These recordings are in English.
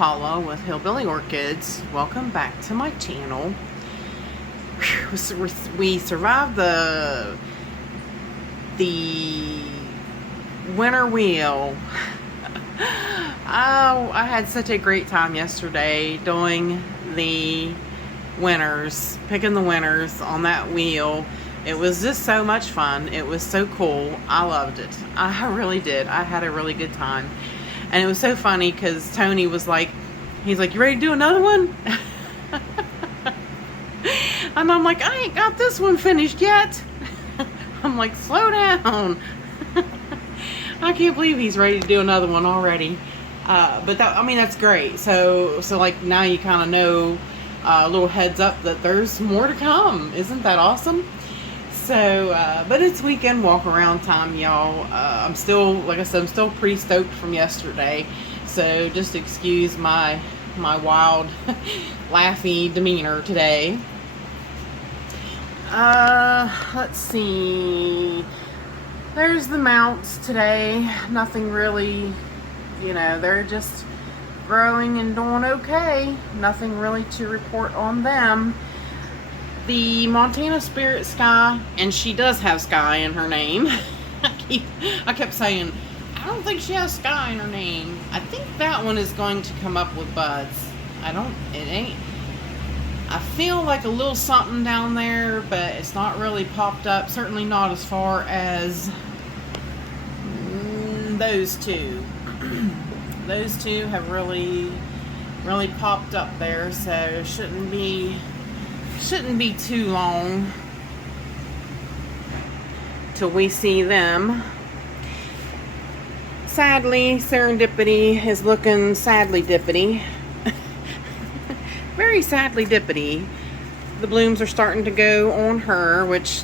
Paula with Hillbilly Orchids. Welcome back to my channel. We survived the winter wheel. Oh, I had such a great time yesterday doing the winners, picking the winners on that wheel. It was just so much fun. It was so cool. I loved it. I really did. I had a really good time. And it was so funny because Tony was like, he's like, "You ready to do another one?" And I'm like, "I ain't got this one finished yet." I'm like, "Slow down." I can't believe he's ready to do another one already. But that, I mean, that's great. So like now you kind of know, a little heads up that there's more to come. Isn't that awesome? So, but it's weekend walk around time, y'all. I'm still, like I said, I'm still pretty stoked from yesterday. So just excuse my wild, laughy demeanor today. Let's see. There's the mounts today. Nothing really, they're just growing and doing okay. Nothing really to report on them. The Montana Spirit Sky, and she does have Sky in her name. I kept saying, I don't think she has Sky in her name. I think that one is going to come up with buds. I feel like a little something down there, but it's not really popped up. Certainly not as far as those two. Those two have really popped up there, so it shouldn't be too long till we see them. Sadly, Serendipity is looking sadly dippity. Very sadly dippity. The blooms are starting to go on her, which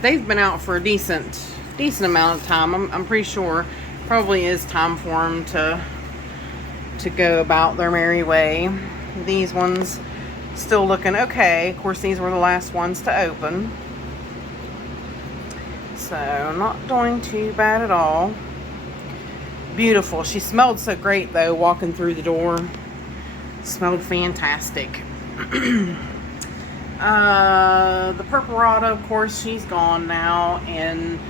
they've been out for a decent amount of time. I'm pretty sure probably is time for them to go about their merry way. These ones still looking okay. Of course, these were the last ones to open. So, not doing too bad at all. Beautiful. She smelled so great, though, walking through the door. Smelled fantastic. The Purpurata, of course, she's gone now. And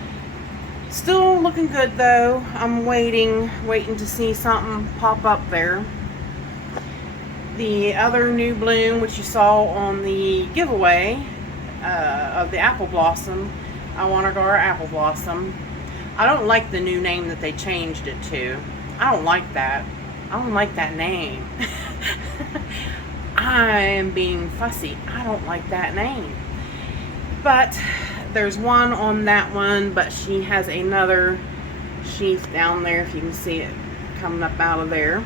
still looking good, though. I'm waiting to see something pop up there. The other new bloom, which you saw on the giveaway of the Apple Blossom, I want to go our Apple Blossom. I don't like the new name that they changed it to. I don't like that. I don't like that name. I am being fussy. I don't like that name. But there's one on that one, but she has another sheath down there, if you can see it coming up out of there.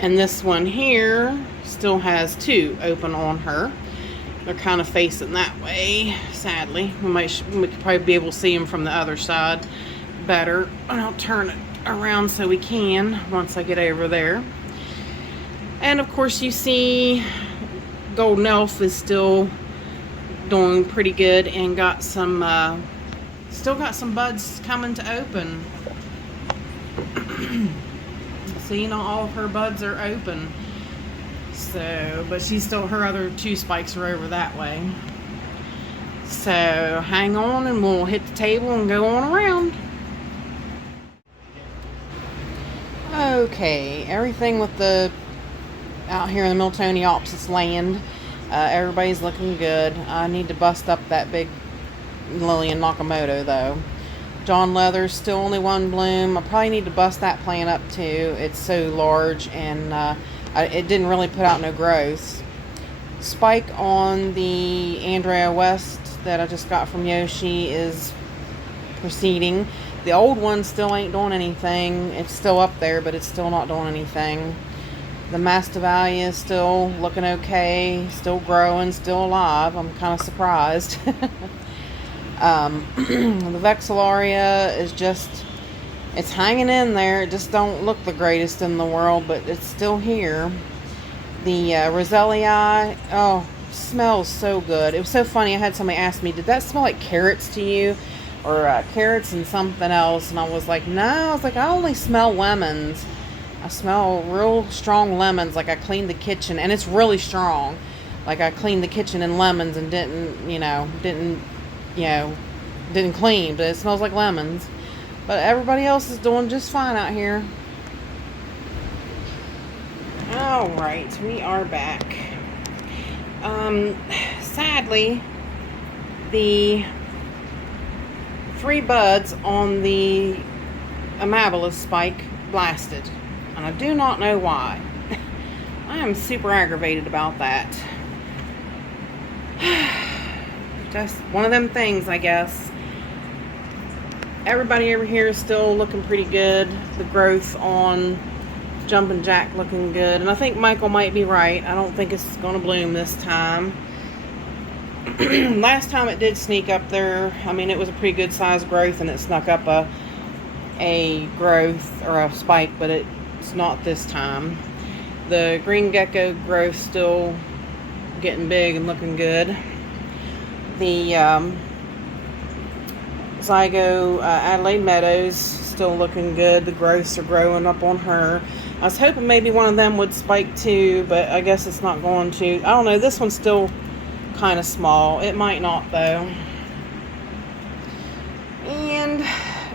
And this one here still has two open on her. They're kind of facing that way, sadly. We could probably be able to see them from the other side better. And I'll turn it around so we can once I get over there. And of course you see Golden Elf is still doing pretty good and got some, still got some buds coming to open. See, not all of her buds are open. So, but she's still, her other two spikes are over that way. So, hang on and we'll hit the table and go on around. Okay, everything with the, out here in the Miltoniopsis land, everybody's looking good. I need to bust up that big Lillian Nakamoto though. John Leather's still only one bloom. I probably need to bust that plant up too. It's so large and it didn't really put out no growth. Spike on the Andrea West that I just got from Yoshi is proceeding. The old one still ain't doing anything. It's still up there, but it's still not doing anything. The Masdevallia is still looking okay, still growing, still alive. I'm kind of surprised. The Vexillaria is just, it's hanging in there. It just don't look the greatest in the world, but it's still here. The Rosellii, oh, smells so good. It was so funny. I had somebody ask me, did that smell like carrots to you? Or carrots and something else. And I was like, no. I was like, I only smell lemons. I smell real strong lemons, like I cleaned the kitchen, and it's really strong. Like I cleaned the kitchen in lemons and didn't clean, but it smells like lemons. But everybody else is doing just fine out here. All right, we are back. Sadly, the 3 buds on the Amabilis spike blasted, and I do not know why. I am super aggravated about that. Just one of them things, I guess. Everybody over here is still looking pretty good. The growth on Jumpin' Jack looking good, and I think Michael might be right. I don't think it's going to bloom this time. Last time it did sneak up there. I mean, it was a pretty good sized growth, and it snuck up a growth or a spike, but it's not this time. The green gecko growth still getting big and looking good. The Zygo Adelaide Meadows still looking good. The growths are growing up on her. I was hoping maybe one of them would spike too, but I guess it's not going to. I don't know. This one's still kind of small. It might not though. And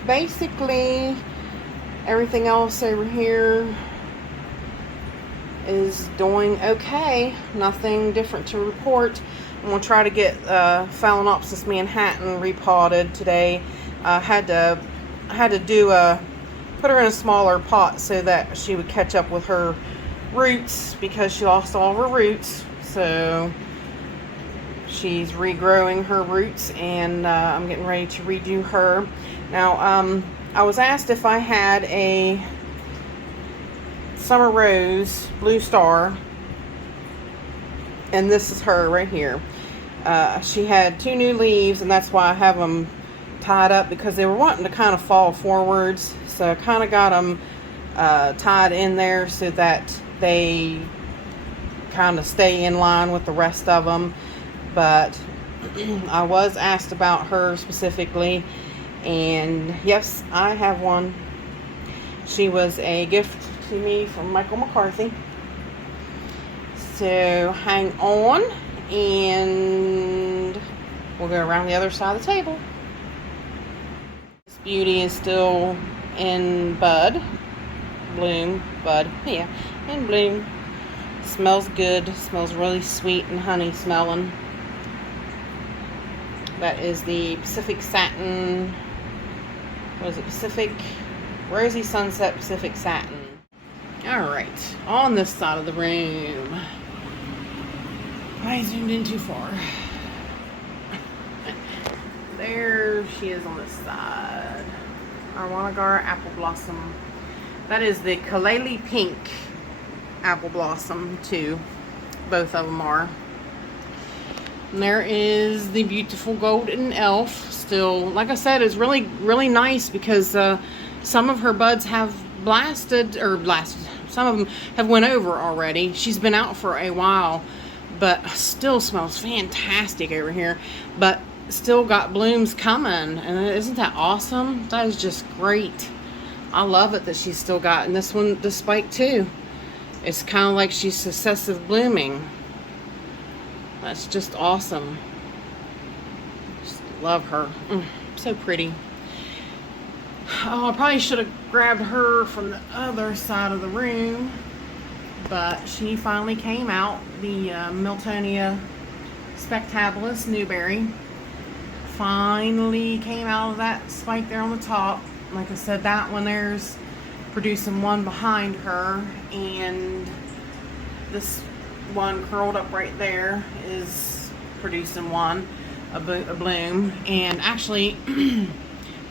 basically everything else over here is doing okay. Nothing different to report. I'm going to try to get Phalaenopsis Manhattan repotted today. I had to put her in a smaller pot so that she would catch up with her roots, because she lost all of her roots. So she's regrowing her roots, and I'm getting ready to redo her. Now, I was asked if I had a Summer Rose Blue Star, and this is her right here. She had 2 new leaves, and that's why I have them tied up, because they were wanting to kind of fall forwards. So I kind of got them tied in there so that they kind of stay in line with the rest of them. But I was asked about her specifically, and yes, I have one. She was a gift to me from Michael McCarthy. So hang on, and we'll go around the other side of the table. This beauty is still in bud, bloom, bud, yeah, in bloom. Smells good, smells really sweet and honey smelling. That is the Pacific Satin, what is it, Pacific, Rosy Sunset Pacific Satin. Alright, on this side of the room. I zoomed in too far. There she is on this side. Arwanagar Apple Blossom. That is the Kalele Pink Apple Blossom too. Both of them are. And there is the beautiful Golden Elf. Still, like I said, it's really, really nice, because some of her buds have blasted. Some of them have went over already. She's been out for a while, but still smells fantastic over here. But still got blooms coming, and isn't that awesome? That is just great. I love it that she's still got, and this one, the spike too. It's kind of like she's successive blooming. That's just awesome. Just love her. So pretty. Oh, I probably should have grabbed her from the other side of the room, but she finally came out. The Miltonia Spectabilis Newberry finally came out of that spike there on the top. Like I said, that one there's producing one behind her, and this one curled up right there is producing one, a bloom, and actually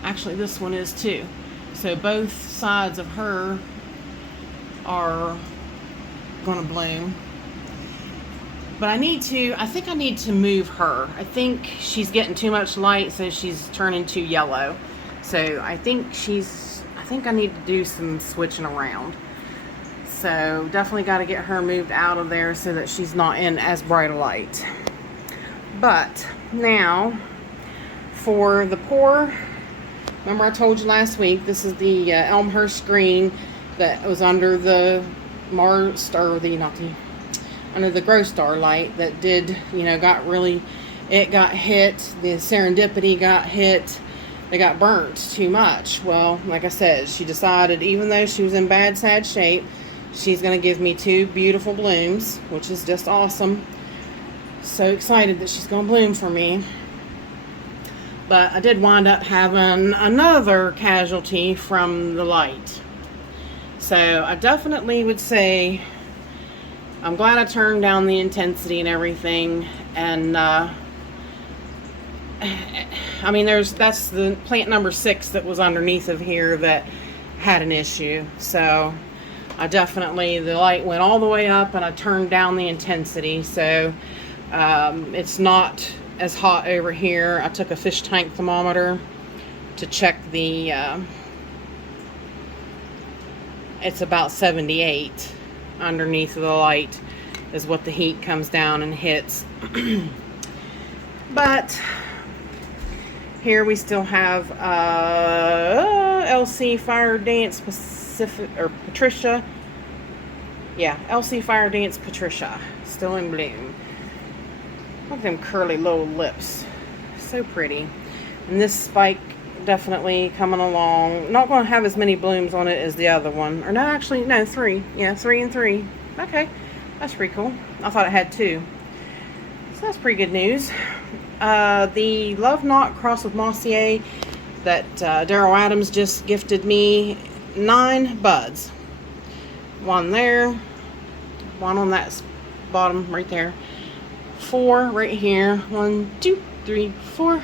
this one is too. So both sides of her are gonna bloom. But I think I need to move her. I think she's getting too much light, so she's turning too yellow. So I think I need to do some switching around. So definitely got to get her moved out of there so that she's not in as bright a light. But now for the pour, remember I told you last week, this is the Elmhurst green that was under the under the Grow Star light that did, you know, it got hit. The Serendipity got hit. They got burnt too much. Well, like I said, she decided, even though she was in bad, sad shape, she's going to give me 2 beautiful blooms, which is just awesome. So excited that she's going to bloom for me. But I did wind up having another casualty from the light. So I definitely would say I'm glad I turned down the intensity and everything. And I mean, that's the plant number 6 that was underneath of here that had an issue. So I definitely, the light went all the way up and I turned down the intensity. So it's not as hot over here. I took a fish tank thermometer to check the, it's about 78 underneath of the light is what the heat comes down and hits. But here we still have LC Fire Dance Patricia. Yeah, LC Fire Dance Patricia. Still in bloom. Look at them curly little lips. So pretty. And this spike definitely coming along. Not going to have as many blooms on it as the other one. Or no, actually, no, 3. Yeah, 3 and 3. Okay, that's pretty cool. I thought it had 2. So that's pretty good news. The Love Knot cross with Mossier that Daryl Adams just gifted me, 9 buds. 1 there, 1 on that bottom right there, 4 right here, 1, 2, 3, 4,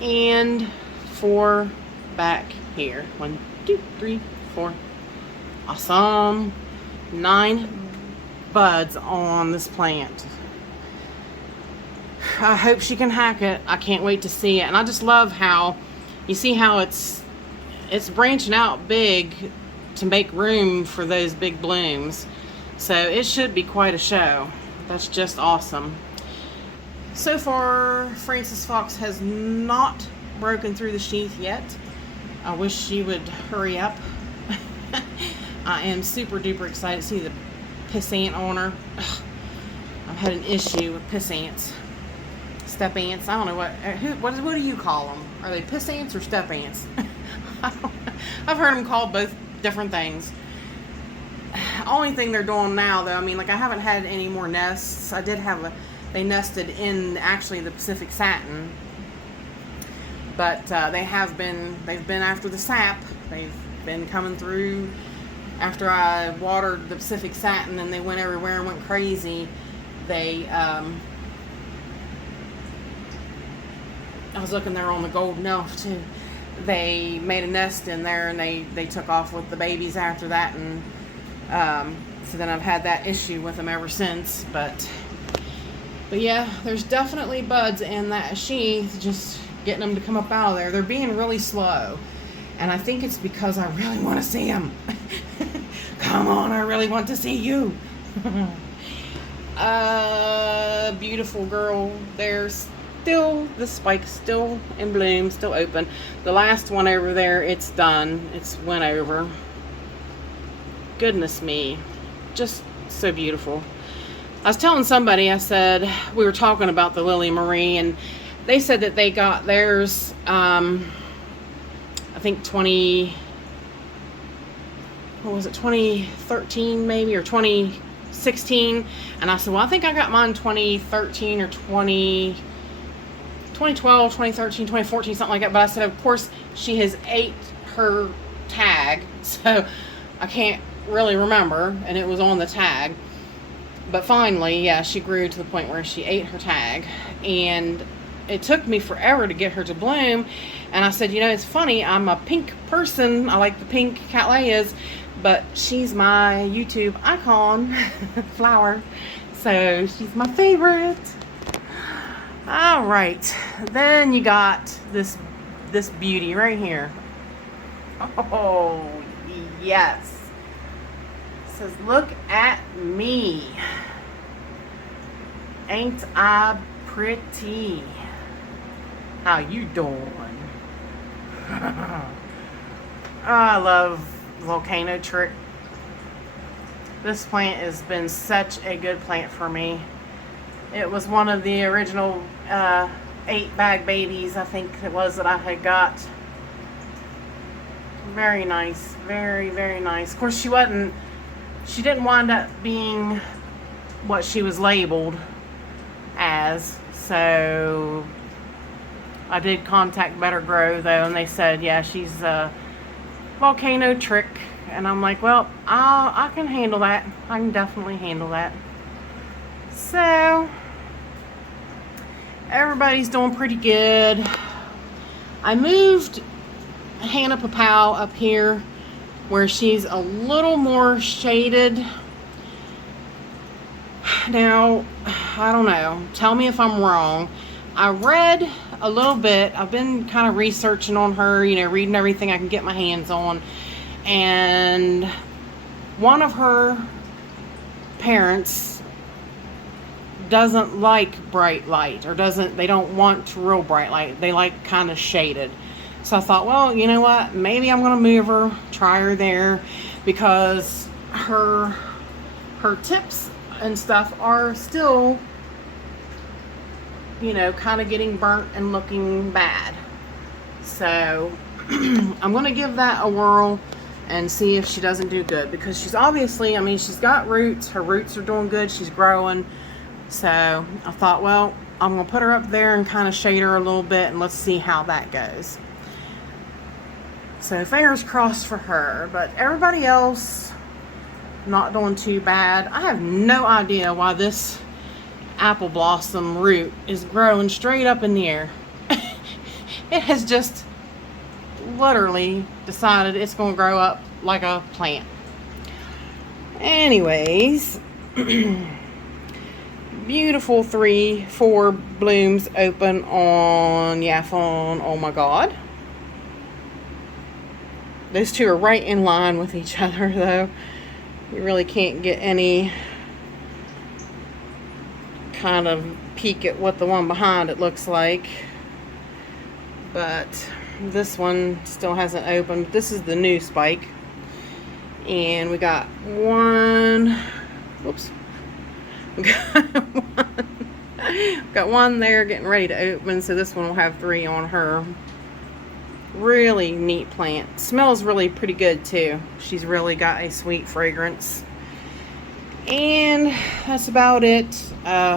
and 4 back here, 1, 2, 3, 4. Awesome. 9 buds on this plant. I hope she can hack it. I can't wait to see it. And I just love how, you see how it's branching out big to make room for those big blooms. So it should be quite a show. That's just awesome. So far, Frances Fox has not broken through the sheath yet. I wish she would hurry up. I am super duper excited to see the piss ant on her. Ugh, I've had an issue with piss ants. Step ants. I don't know what do you call them? Are they piss ants or step ants? I've heard them called both different things. Only thing they're doing now, though, I mean, like, I haven't had any more nests. I did have they nested in actually the Pacific Satin, but they've been after the sap. They've been coming through after I watered the Pacific Satin, and they went everywhere and went crazy. I was looking there on the Golden Elf too. They made a nest in there, and they took off with the babies after that, and so then I've had that issue with them ever since. But yeah, there's definitely buds in that sheath, just getting them to come up out of there. They're being really slow, and I think it's because I really want to see them. Come on, I really want to see you. Beautiful girl. There's still the spike still in bloom, still open. The last one over there, it's done. It's went over. Goodness me, just so beautiful. I was telling somebody, I said, we were talking about the Lily Marie, and they said that they got theirs, I think 2013 maybe, or 2016. And I said, well, I think I got mine 2013 or 2012, 2013, 2014, something like that. But I said, of course, she has ate her tag, so I can't really remember, and it was on the tag. But finally, yeah, she grew to the point where she ate her tag, and it took me forever to get her to bloom. And I said, you know, it's funny, I'm a pink person, I like the pink cattleyas, but she's my YouTube icon flower, so she's my favorite. All right, then you got this beauty right here. Oh yes. It says, look at me. Ain't I pretty? How you doing? I love Volcano Trick. This plant has been such a good plant for me. It was one of the original 8-bag babies, I think it was, that I had got. Very nice. Very, very nice. Of course, she didn't wind up being what she was labeled as. So I did contact Better Grow, though, and they said, yeah, she's a Volcano Trick. And I'm like, well, I can handle that. I can definitely handle that. So everybody's doing pretty good. I moved Hannah Papau up here where she's a little more shaded. Now, I don't know. Tell me if I'm wrong. I read a little bit. I've been kind of researching on her, you know, reading everything I can get my hands on. And one of her parents doesn't like bright light, or they don't want real bright light. They like kind of shaded. So I thought, well, you know what? Maybe I'm going to move her, try her there, because her tips and stuff are still, you know, kind of getting burnt and looking bad. So I'm going to give that a whirl and see if she doesn't do good, because she's obviously, I mean, she's got roots. Her roots are doing good. She's growing. So I thought, well, I'm going to put her up there and kind of shade her a little bit, and let's see how that goes. So fingers crossed for her. But everybody else, not doing too bad. I have no idea why this apple blossom root is growing straight up in the air. It has just literally decided it's going to grow up like a plant. Anyways, beautiful 3-4 blooms open on Yaphon. Oh my god. Those two are right in line with each other, though. You really can't get any kind of peek at what the one behind it looks like. But this one still hasn't opened. This is the new spike. And we got one. Whoops. We got one there getting ready to open. So this one will have 3 on her. Really neat plant. Smells really pretty good too. She's really got a sweet fragrance. And that's about it.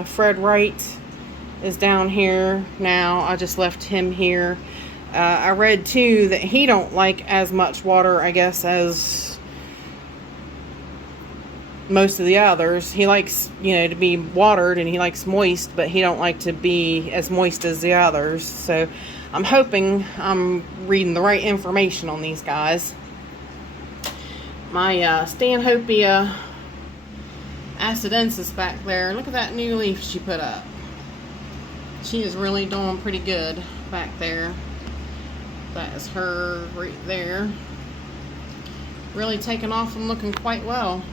Fred Wright is down here now. I just left him here. I read too that he don't like as much water, I guess, as most of the others. He likes, you know, to be watered, and he likes moist, but he don't like to be as moist as the others. So I'm hoping I'm reading the right information on these guys. My Stanhopea acidensis back there. Look at that new leaf she put up. She is really doing pretty good back there. That is her right there. Really taking off and looking quite well.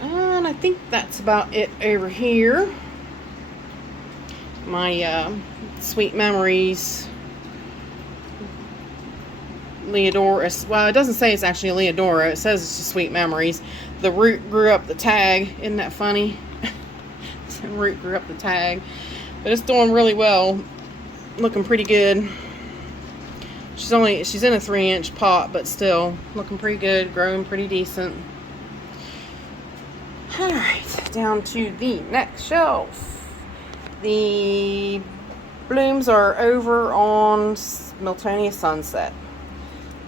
And I think that's about it over here. My Sweet Memories Leodora. Well, it doesn't say it's actually a Leodora. It says it's just Sweet Memories. The root grew up the tag. Isn't that funny? The root grew up the tag. But it's doing really well. Looking pretty good. She's in a 3-inch pot, but still looking pretty good. Growing pretty decent. Alright, down to the next shelf. The blooms are over on Miltonia Sunset.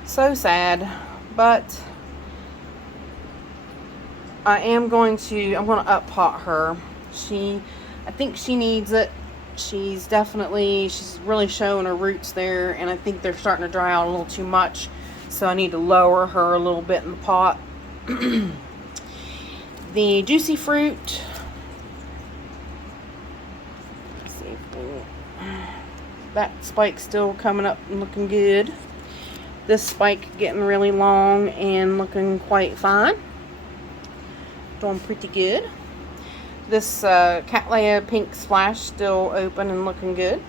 So sad, but I'm going to up pot her. I think she needs it. She's really showing her roots there, and I think they're starting to dry out a little too much, so I need to lower her a little bit in the pot. The Juicy Fruit. Let's see if that spike's still coming up and looking good. This spike getting really long and looking quite fine. Doing pretty good. This Cattleya Pink Splash still open and looking good.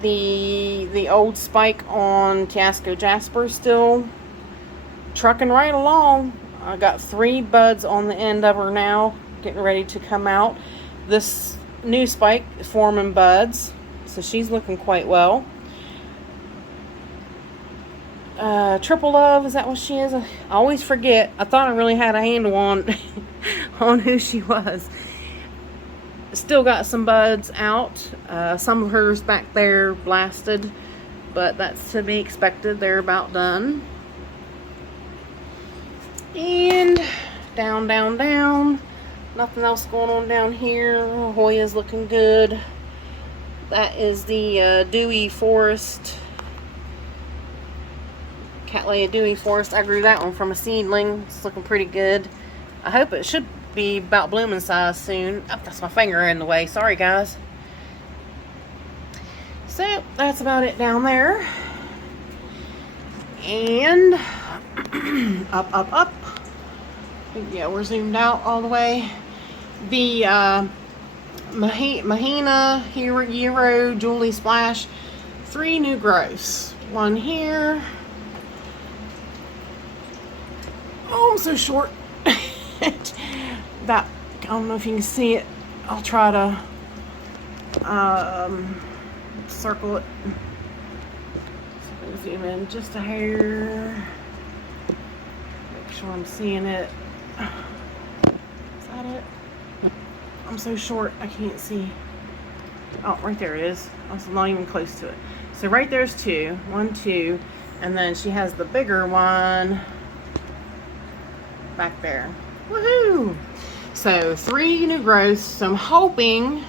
The old spike on Tiasco Jasper still trucking right along. I got 3 buds on the end of her now, getting ready to come out. This new spike is forming buds, so she's looking quite well. Triple Love, is that what she is? I always forget. I thought I really had a handle on on who she was. Still got some buds out. Some of hers back there blasted, but that's to be expected. They're about done. And down, down, down. Nothing else going on down here. Hoya's looking good. That is the Dewy Forest. Cattleya Dewy Forest. I grew that one from a seedling. It's looking pretty good. I hope it should be about blooming size soon. Oh, that's my finger in the way. Sorry, guys. So, that's about it down there. And up, up, up. Yeah, we're zoomed out all the way. The Mahina, Hero, Julie Splash. 3 new growths. One here. Oh, I'm so short. That, I don't know if you can see it. I'll try to circle it. So zoom in just a hair. Make sure I'm seeing it. Is that it? I'm so short I can't see. Oh, right there it is. I was not even close to it. So right there's 2. 1, 2. And then she has the bigger one back there. Woohoo! So 3 new growths. So I'm hoping,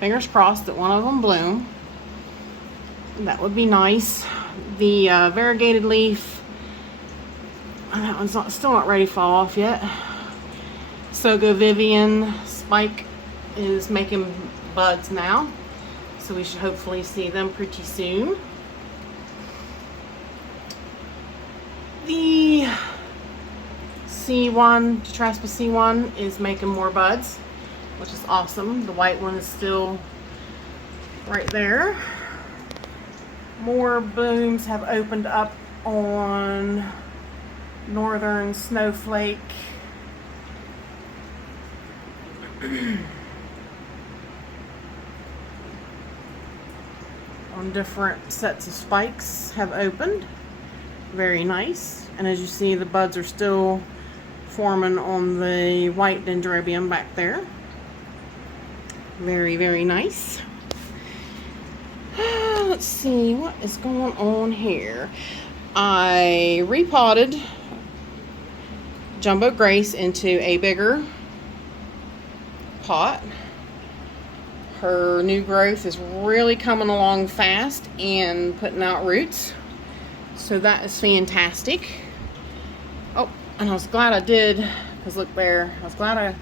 fingers crossed, that one of them bloom. That would be nice. The variegated leaf, that one's still not ready to fall off yet. Sogo Vivian Spike is making buds now, so we should hopefully see them pretty soon. The C1, Traspa C1 is making more buds, which is awesome. The white one is still right there. More blooms have opened up on Northern Snowflake. On different sets of spikes have opened. Very nice. And as you see, the buds are still forming on the white dendrobium back there. Very, very nice. Let's see what is going on here. I repotted Jumbo Grace into a bigger pot. Her new growth is really coming along fast and putting out roots, so that is fantastic. Oh, and I was glad I did, because look there, I was glad I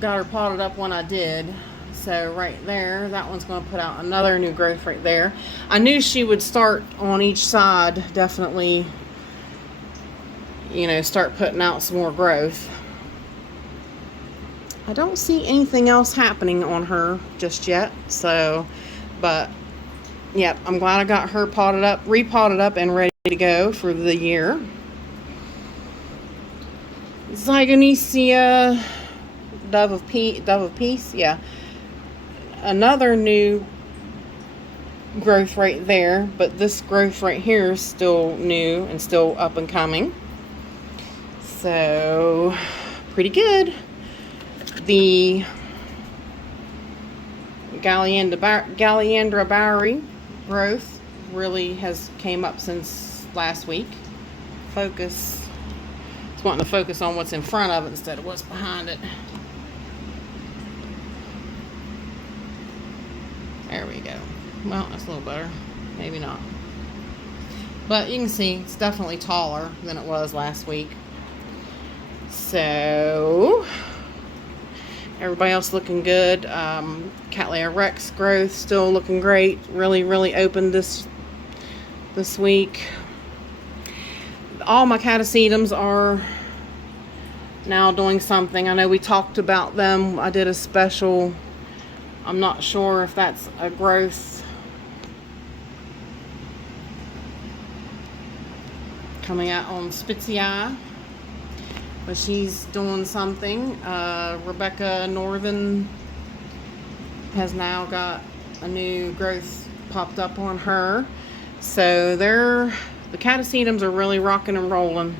got her potted up when I did. So right there, that one's going to put out another new growth right there. I knew she would start on each side, definitely, you know, start putting out some more growth. I don't see anything else happening on her just yet, so, but, yeah, I'm glad I got her potted up, repotted up, and ready to go for the year. Zygonesia, Dove of Peace, yeah. Another new growth right there, but this growth right here is still new and still up and coming. So, pretty good. The Galliandra Bowery growth really has came up since last week. It's wanting to focus on what's in front of it instead of what's behind it. There we go. Well, that's a little better. Maybe not. But you can see it's definitely taller than it was last week. So, everybody else looking good. Cattleya Rex growth still looking great. Really, really open this week. All my catasetums are now doing something. I know we talked about them. I did a special. I'm not sure if that's a growth coming out on Spitzy Eye, but she's doing something. Rebecca Northern has now got a new growth popped up on her. So the catasetums are really rocking and rolling.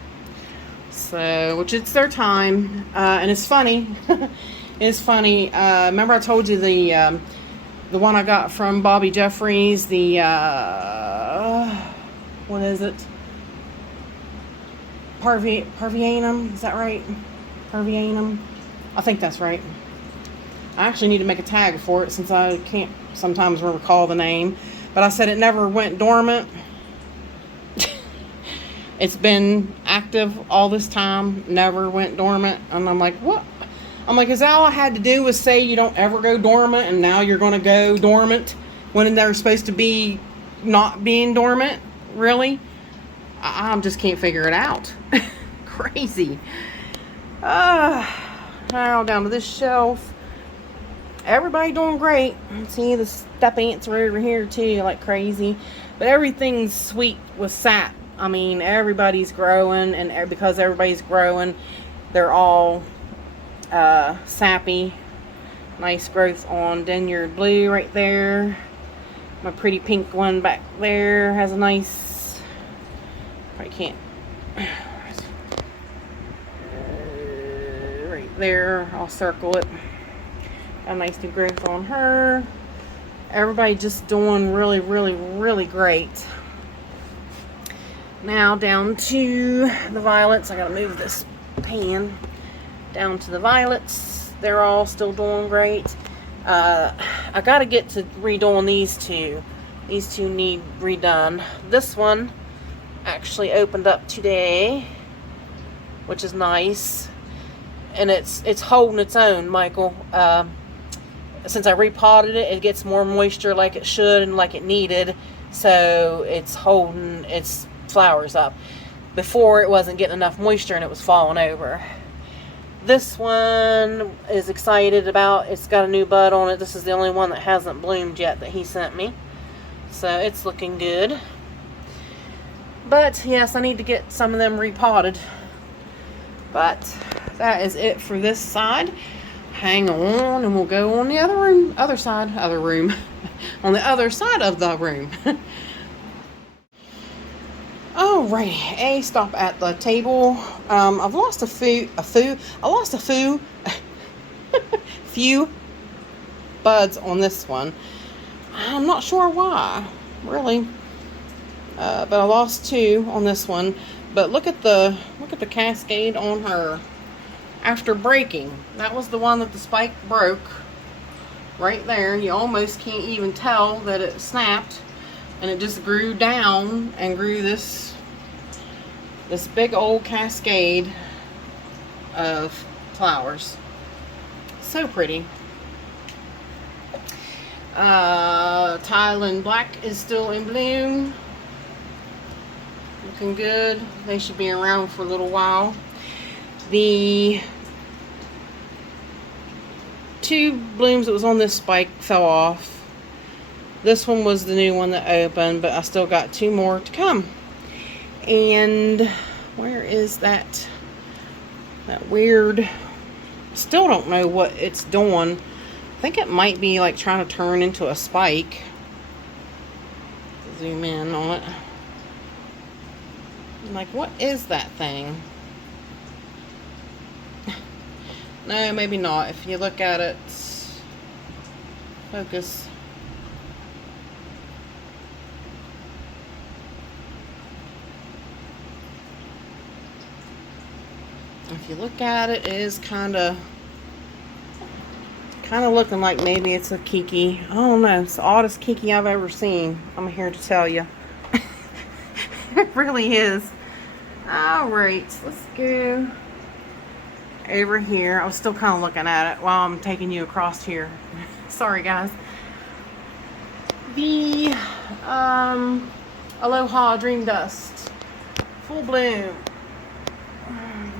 So, which it's their time. And it's funny. It's funny. Remember I told you the one I got from Bobby Jeffries, the what is it? Parvianum, is that right? Parvianum? I think that's right. I actually need to make a tag for it since I can't sometimes recall the name. But I said it never went dormant. It's been active all this time, never went dormant. And I'm like, what? I'm like, is that all I had to do was say you don't ever go dormant, and now you're going to go dormant when they're supposed to be not being dormant? Really? I just can't figure it out. Crazy. Now down to this shelf. Everybody doing great. See, the step ants are over here too, like crazy. But everything's sweet with sap. I mean, everybody's growing, and because everybody's growing, they're all sappy. Nice growth on Denyer Blue right there. My pretty pink one back there has a nice, I can't, right there, I'll circle it. Got a nice new growth on her. Everybody just doing really, really, really great. Now down to the violets. I gotta move this pan down to the violets. They're all still doing great. I gotta get to redoing these two. These two need redone. This one actually opened up today, which is nice, and it's holding its own, Michael. Since I repotted it, it gets more moisture like it should and like it needed, so it's holding its flowers up. Before, it wasn't getting enough moisture and it was falling over. This one is excited about. It's got a new bud on it. This is the only one that hasn't bloomed yet that he sent me, so it's looking good. But yes, I need to get some of them repotted. But that is it for this side. Hang on, and we'll go on the other room, on the other side of the room. Alrighty, a stop at the table. I've lost few buds on this one. I'm not sure why, really. But I lost 2 on this one. But look at the cascade on her after breaking. That was the one that the spike broke. Right there, you almost can't even tell that it snapped, and it just grew down and grew this big old cascade of flowers. So pretty. Thailand Black is still in bloom. Looking good. They should be around for a little while. The 2 blooms that was on this spike fell off. This one was the new one that opened, but I still got 2 more to come. And where is that weird, still don't know what it's doing. I think it might be like trying to turn into a spike. Zoom in on it. I'm like, what is that thing? No, maybe not. If you look at it, focus. If you look at it, it is kind of looking like maybe it's a Kiki. I don't know. It's the oddest Kiki I've ever seen. I'm here to tell you. It really is. Alright, let's go over here. I was still kind of looking at it while I'm taking you across here. Sorry, guys. The Aloha Dream Dust. Full bloom.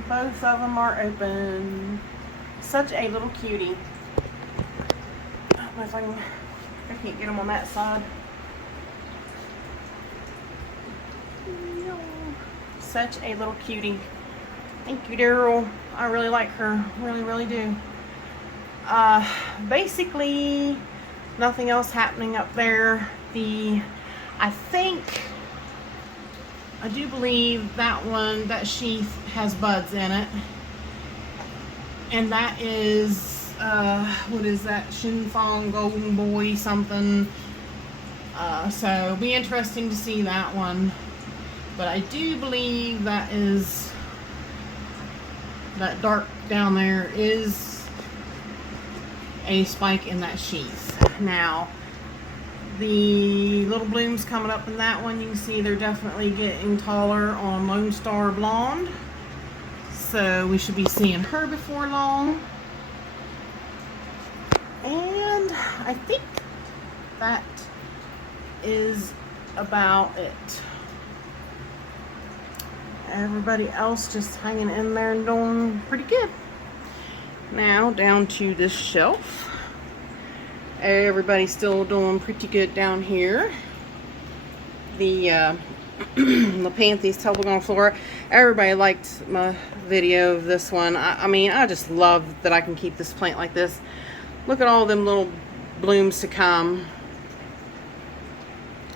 Both of them are open. Such a little cutie. I don't know if I can't get them on that side. Such a little cutie. Thank you, Daryl. I really like her. Really, really do. Basically, nothing else happening up there. I do believe that one, that sheath has buds in it. And that is, what is that? Shinfong Golden Boy something. So it'll be interesting to see that one. But I do believe that dark down there is a spike in that sheath. Now, the little blooms coming up in that one, you can see they're definitely getting taller on Lone Star Blonde. So we should be seeing her before long. And I think that is about it. Everybody else just hanging in there and doing pretty good. Now down to this shelf. Everybody's still doing pretty good down here. The Nepenthes Topagona Flora. Everybody liked my video of this one. I mean, I just love that I can keep this plant like this. Look at all them little blooms to come.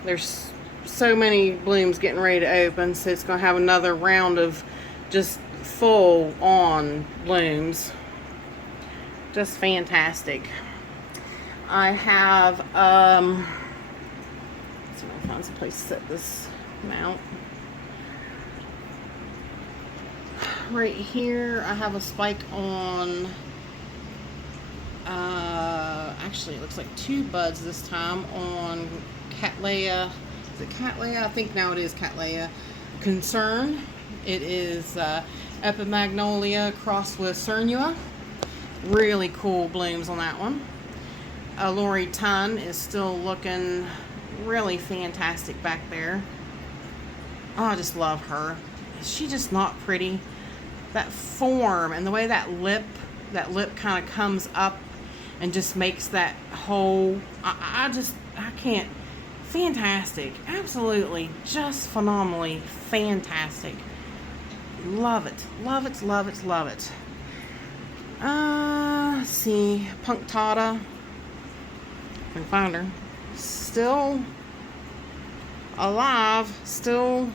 There's so many blooms getting ready to open, so it's going to have another round of just full on blooms. Just fantastic. I have let's see if I can find some place to set this mount. Right here I have a spike on actually it looks like 2 buds this time on Cattleya. Is it Cattleya? I think now it is Cattleya Concern. It is Epimagnolia crossed with Cernua. Really cool blooms on that one. Lori Tun is still looking really fantastic back there. Oh, I just love her. Is she just not pretty? That form and the way that lip kind of comes up and just makes that whole, I can't. Fantastic. Absolutely. Just phenomenally fantastic. Love it. Love it, love it, love it. Let's see. Punctata. I can find her. Still alive. Still.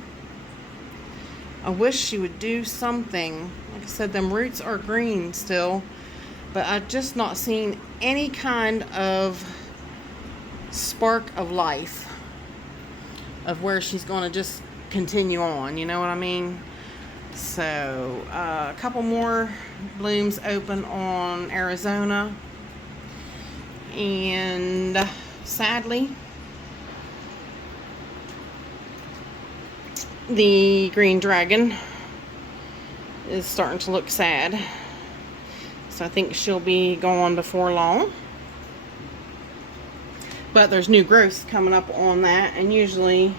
I wish she would do something. Like I said, them roots are green still. But I've just not seen any kind of spark of life of where she's going to just continue on, you know what I mean? So a couple more blooms open on Arizona, and sadly the green dragon is starting to look sad, so I think she'll be gone before long. But there's new growth coming up on that, and usually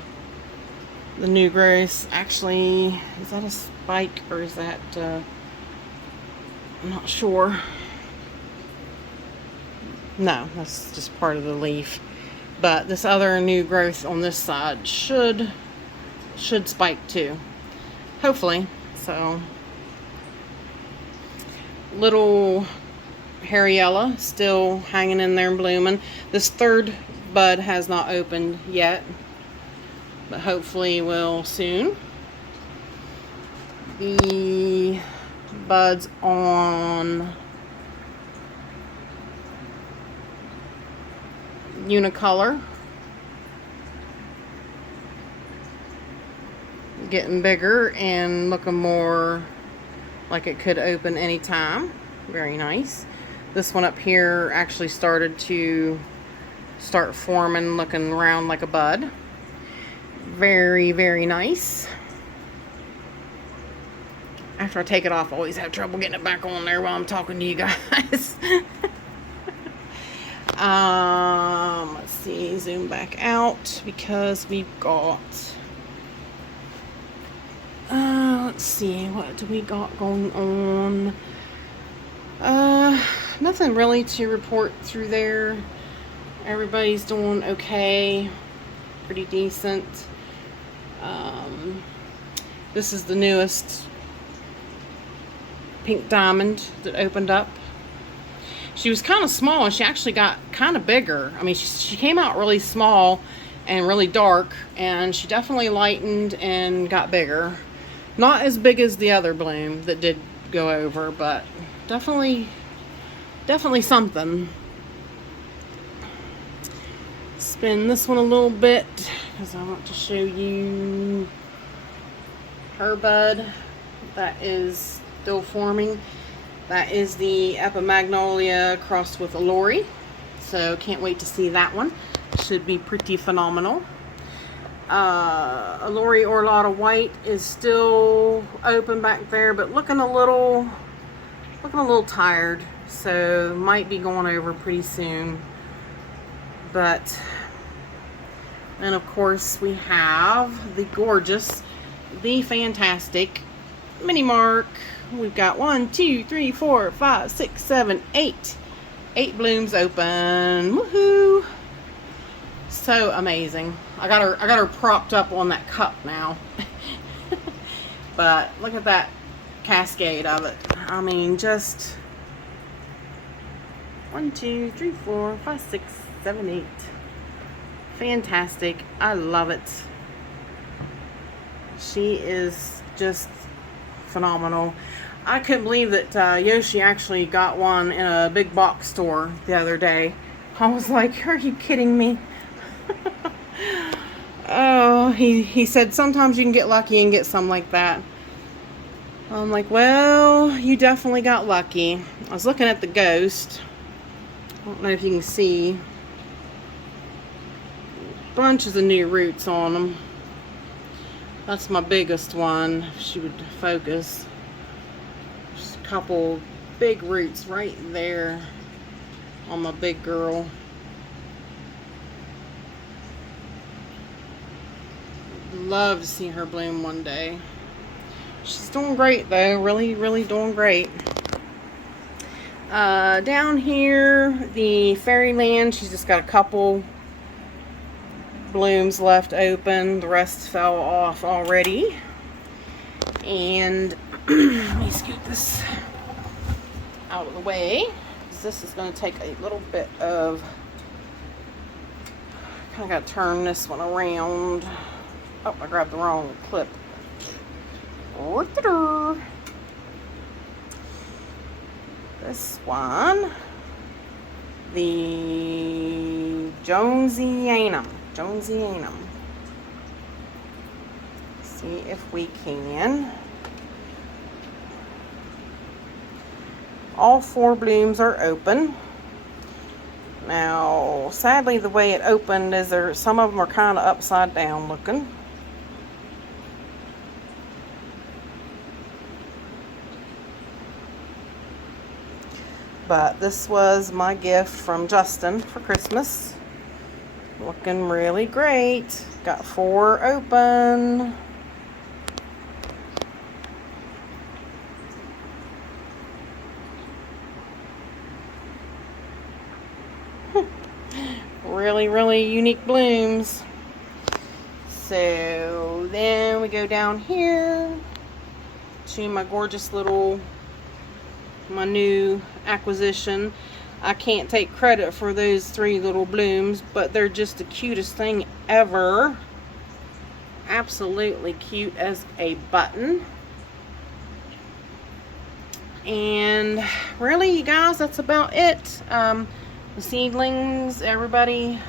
the new growth actually, is that a spike or is that, I'm not sure. No, that's just part of the leaf. But this other new growth on this side should spike too. Hopefully. So, little Harryella still hanging in there and blooming. This third bud has not opened yet, but hopefully will soon. The buds on Unicolor getting bigger and looking more like it could open anytime. Very nice. This one up here actually started to start forming, looking round like a bud. Very, very nice. After I take it off, I always have trouble getting it back on there while I'm talking to you guys. Let's see, zoom back out because we've got, let's see, what do we got going on? Nothing really to report through there. Everybody's doing okay, pretty decent. This is the newest pink diamond that opened up. She was kind of small and she actually got kind of bigger. I mean, she came out really small and really dark, and she definitely lightened and got bigger. Not as big as the other bloom that did go over, but definitely something. Spin this one a little bit because I want to show you her bud that is still forming. That is the Epimagnolia crossed with a Lori. So can't wait to see that one. Should be pretty phenomenal. A Lori Orlotta White is still open back there, but looking a little tired. So might be going over pretty soon. But then of course we have the gorgeous, the fantastic Mini Mark. We've got 1, 2, 3, 4, 5, 6, 7, 8. 8 blooms open. Woohoo! So amazing. I got her propped up on that cup now. But look at that cascade of it. I mean, just 1, 2, 3, 4, 5, 6, 7, 8. Fantastic. I love it. She is just phenomenal. I couldn't believe that Yoshi actually got one in a big box store the other day. I was like, are you kidding me? Oh, he said sometimes you can get lucky and get some like that. I'm like, well, you definitely got lucky. I was looking at the ghost. I don't know if you can see. Bunches of new roots on them. That's my biggest one, if she would focus. Just a couple big roots right there on my big girl. Love to see her bloom one day. She's doing great though, really doing great. Down here, the Fairyland, she's just got a couple blooms left open. The rest fell off already. And let me scoot this out of the way, because this is going to take a little bit of, kind of got to turn this one around. Oh, I grabbed the wrong clip. This one, the Jonesianum. See if we can. All 4 blooms are open. Now, sadly, the way it opened is some of them are kind of upside down looking. But this was my gift from Justin for Christmas. Looking really great. Got 4 open. Really unique blooms. So then we go down here to my gorgeous little, my new acquisition. I can't take credit for those 3 little blooms, but they're just the cutest thing ever. Absolutely cute as a button. And really, you guys, that's about it. The seedlings, everybody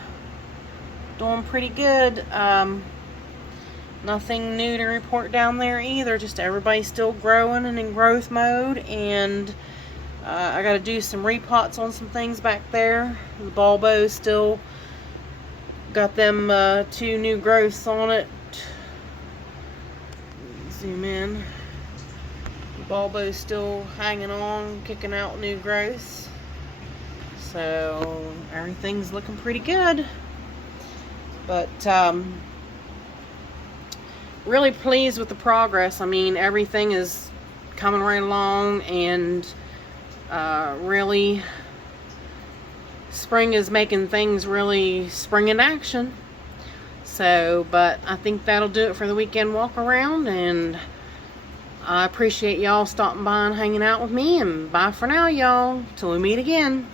doing pretty good. Nothing new to report down there either. Just everybody's still growing and in growth mode. And I got to do some repots on some things back there. The bulbos still got them 2 new growths on it. Zoom in. The bulbo's still hanging on, kicking out new growths. So everything's looking pretty good. But really pleased with the progress. I mean, everything is coming right along, and really spring is making things really spring in action. So, but I think that'll do it for the weekend walk around, and I appreciate y'all stopping by and hanging out with me, and bye for now, y'all, till we meet again.